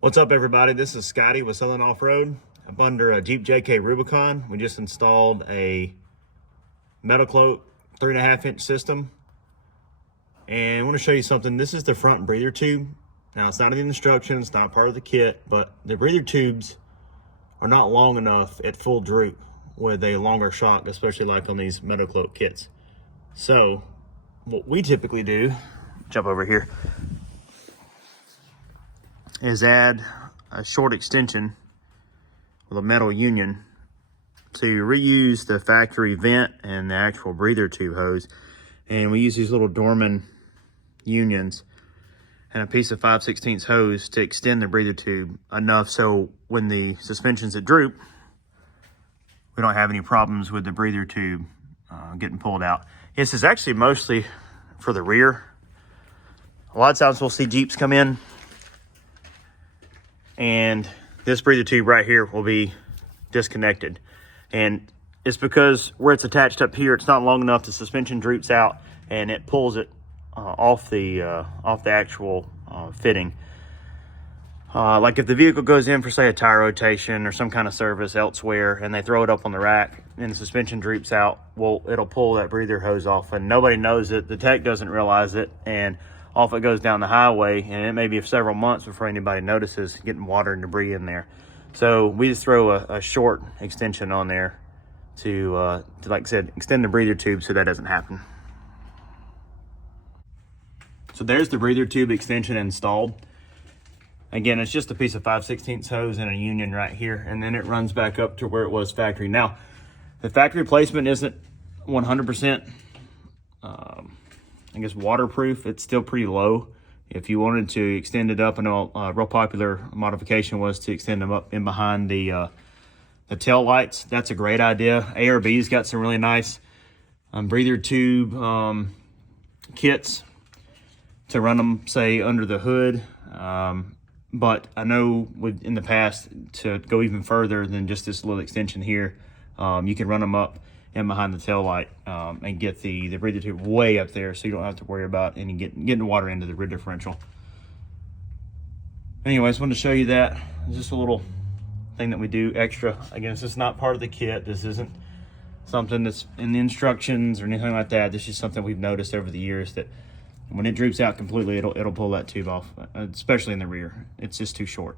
What's up, everybody? This is Scotty with Southern Off-Road. I'm under a Jeep JK Rubicon. We just installed a metal cloak 3.5-inch system. And I want to show you something. This is the front breather tube. Now, it's not in the instructions, it's not part of the kit, but the breather tubes are not long enough at full droop with a longer shock, especially like on these metal cloak kits. So, what we typically do, jump over here, is add a short extension with a metal union to reuse the factory vent and the actual breather tube hose. And we use these little Dorman unions and a piece of 5/16 hose to extend the breather tube enough so when the suspension's at droop, we don't have any problems with the breather tube getting pulled out. This is actually mostly for the rear. A lot of times we'll see Jeeps come in and this breather tube right here will be disconnected. And it's because where it's attached up here, it's not long enough, the suspension droops out and it pulls it off the actual fitting. Like if the vehicle goes in for, say, a tire rotation or some kind of service elsewhere and they throw it up on the rack and the suspension droops out, well, it'll pull that breather hose off and nobody knows it. The tech doesn't realize it, and off it goes down the highway, and it may be several months before anybody notices getting water and debris in there. So we just throw a short extension on there to like I said, extend the breather tube so that doesn't happen. So there's the breather tube extension installed. Again, it's just a piece of 5/16 hose and a union right here, and then it runs back up to where it was factory. Now, the factory placement isn't 100%, I guess, waterproof. It's still pretty low. If you wanted to extend it up, I know a real popular modification was to extend them up in behind the tail lights. That's a great idea. ARB's got some really nice breather tube kits to run them, say, under the hood. But I know in the past, to go even further than just this little extension here, you can run them up and behind the tail light and get the breather tube way up there, so you don't have to worry about any getting water into the rear differential. Anyways, wanted to show you that. It's just a little thing that we do extra. Again, this is not part of the kit. This isn't something that's in the instructions or anything like that. This is something we've noticed over the years that when it droops out completely, it'll pull that tube off, especially in the rear. It's just too short.